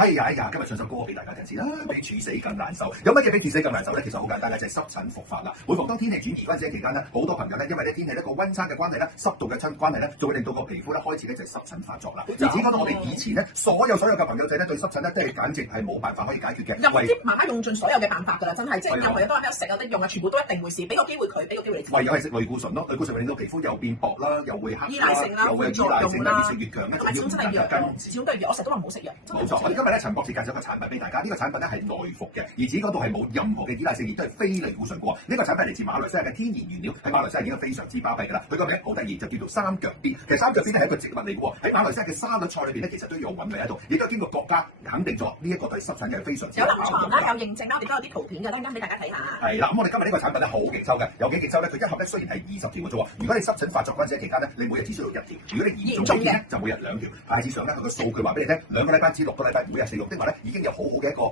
哎呀，今日唱首歌俾大家聽先啦，比猝死更難受。有乜嘢比猝死更難受咧？其實好簡單嘅，就係濕疹復發啦。每逢當天氣轉移嗰陣時期間咧，好多朋友咧，因為咧天氣一個溫差嘅關係咧，濕度嘅關係咧，就會令到個皮膚咧開始咧就係濕疹發作啦。而只講到我哋以前咧，所有嘅朋友仔咧對濕疹咧，都係簡直係冇辦法可以解決嘅。又即係媽媽用盡所有嘅辦法㗎啦，真係即係任何嘢都係有食有得用啊，全部都一定會試。俾個機會佢，俾個機會你。唯有係食類固醇咯，類固醇會令到皮膚又變薄啦，又會黑依賴性啦，又會依賴性啦，越食越強咧，咁始終真係藥，始終都係藥。我成日都話唔好食藥。冇錯，我哋今日咧陳博士介紹一個產品俾大家，呢個產品咧係內服嘅，而自己嗰度係冇任何嘅依賴性，亦都係非類固醇嘅喎。呢個產品嚟自馬來西亞嘅天然原料，喺馬來西亞已經非常之巴閉㗎啦。佢個名好得意，就叫做三腳鞭。其實三腳鞭咧係一個植物嚟嘅喎，喺馬來西亞嘅沙律菜裏邊咧，其實都有韻味喺度，亦都經過國家肯定咗呢一個對濕疹係非常之有臨床啦，有認證啦，我哋都有啲圖片嘅，等陣俾大家睇下。係啦，咁我哋今日呢個產品咧好勁抽嘅，有幾勁抽咧？佢一盒咧雖然係20條嘅啫喎，如果你濕疹發作嗰陣時期間咧，你每日只需要1條；如果你嚴重啲咧，就每日2條。大致上咧，佢個數據話俾你聽，2個禮拜至6個禮拜，每日食用的話咧，已經有好好嘅一個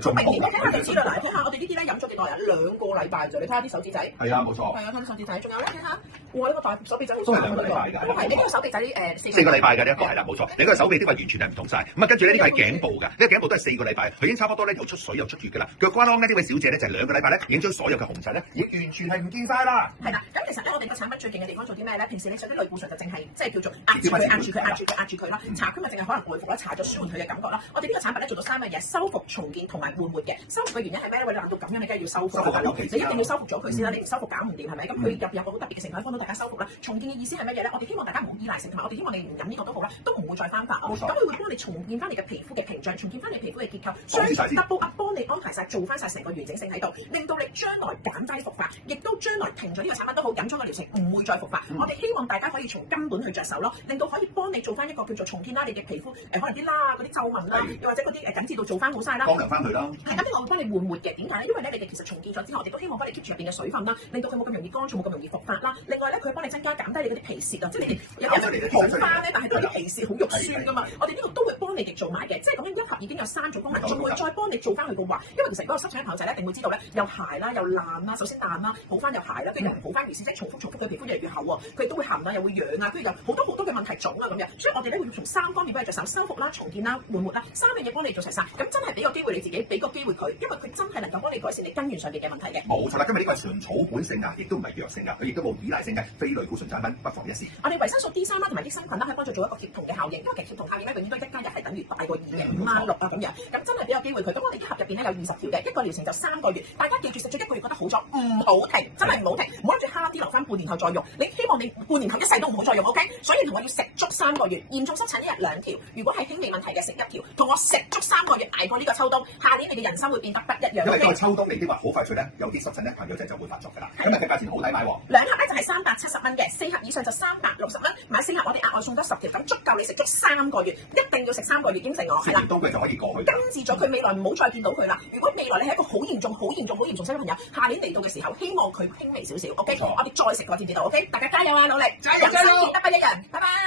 進步。明顯睇下你資料嚟，睇下我哋呢啲咧飲咗幾耐啊？2個禮拜啫，你睇下啲手指仔。係啊，冇錯。係啊，睇下手指仔，仲有咧，睇下，哇！呢個大手臂仔好都係2個禮拜㗎。係，你呢個手臂仔4個禮拜㗎呢一個係啦，冇錯。你嗰個手臂的話完全係唔同晒。咁啊，跟住咧呢個係頸部㗎，呢個頸部都係4個禮拜，佢已經差不多咧又出水又出血㗎啦。腳關窿呢位小姐咧就係2個禮拜咧已經將所有嘅紅疹咧已經完全係唔見晒啦。係啦，咁其實咧我哋個產品最勁嘅地方做啲咩咧？平時你上啲類固醇就淨係即係叫做壓住佢啦，搽區咪淨係可能外服啦，搽咗舒緩佢嘅感覺啦。我哋呢個產品咧做到3樣嘢：修復、重建同埋活嘅。修復嘅原因係咩咧？喂，難到咁樣，你梗係要修復啦，你一定要修復咗佢先啦。你唔修復搞唔掂係咪？咁佢入邊有個好特別嘅成分幫到大家修復啦。重建嘅意思係乜嘢咧？我哋希望大家唔好依賴性，同埋我哋希望你唔飲呢個都好啦，都唔會再翻發啊。咁佢會幫你重建翻你嘅皮膚嘅屏障，重建翻你皮膚嘅結構，將 double up 幫你安排晒，做翻晒成個完整性喺度，令到你將來減低復發，亦都將來停咗呢個產品都好，飲咗個療程唔會再復發。我哋希望大家可以從根本去着手咯，令到可以幫你做翻一個叫做重建啦，你嘅皮膚可能啲啦嗰啲皺紋啦，又或者嗰啲緊緻度做翻好晒啦，光亮翻佢啦。係咁呢個會幫你換活嘅，點解咧？因為咧你哋其實重建咗之後，我哋都希望幫你 keep 住入邊嘅水分啦，令到佢冇咁容易乾燥，冇咁容易復發啦。另外咧，佢幫你增加減低你嗰啲皮屑啊，即係你哋有啲好翻咧，但係啲皮屑好肉酸噶嘛。我哋呢度都會幫你哋做埋嘅，即係咁樣一盒已經有3種功能，仲會再幫你做翻佢個滑。因為其實嗰個濕疹嘅朋友仔咧，一定會知道咧，又鞋啦，又爛啦，首先爛啦，好翻又鞋啦，跟住又好翻如是，即係重複佢皮膚越嚟越厚喎，佢都會痕啊，又會癢啊，跟住又好多嘅問題腫啊咁樣。所以我哋咧會從3方面幫你着手，修復啦、重建啦、緩活啦，3樣嘢幫你做齊晒。咁真係俾個機會你自己，俾個機會佢，因為佢真係能夠幫你改善你根源上邊嘅問題嘅。冇錯啦，今日呢個係純草本性啊，亦都唔係藥性啊，佢亦都冇依賴性嘅非類固醇產品，不妨一試。我哋維生素 D3啦同埋益生菌啦，可以幫助做一個協同嘅效應，因為其實協同效應咧永遠都1+1係等於大過2嘅5啊6啊咁樣。咁真係俾個機會佢。咁我哋一盒入邊咧有20條嘅，一個療程就3個月。大家記住食咗1個月覺得好咗，唔好停，真係唔好停，唔好諗住慳啲留翻半年後再用。你希望你半年後一世都唔好再用 ，OK？所以同我要食足3個月，嚴重濕疹1日2條，如果係輕微問題嘅食1條，同我食足3個月捱過呢個秋冬，下年你嘅人生會變得不一樣。因為呢個秋冬嚟的話，好快脆咧，有啲濕疹咧朋友仔就會發作㗎啦。今日嘅價錢好抵買喎，2盒咧就係370蚊嘅，4盒以上就360蚊，買4盒我哋額外送多10條，咁足夠你食足3個月，一定要食3個月，應承我係啦。冬佢就可以過去。根治咗佢，未來唔好再見到佢啦。如果未來你係一個好嚴重濕疹朋友，下年嚟到嘅時候，希望佢輕微少少，OK？我哋再食過知唔知道？OK？大家加油啊，努力，加油，得不一樣，拜拜。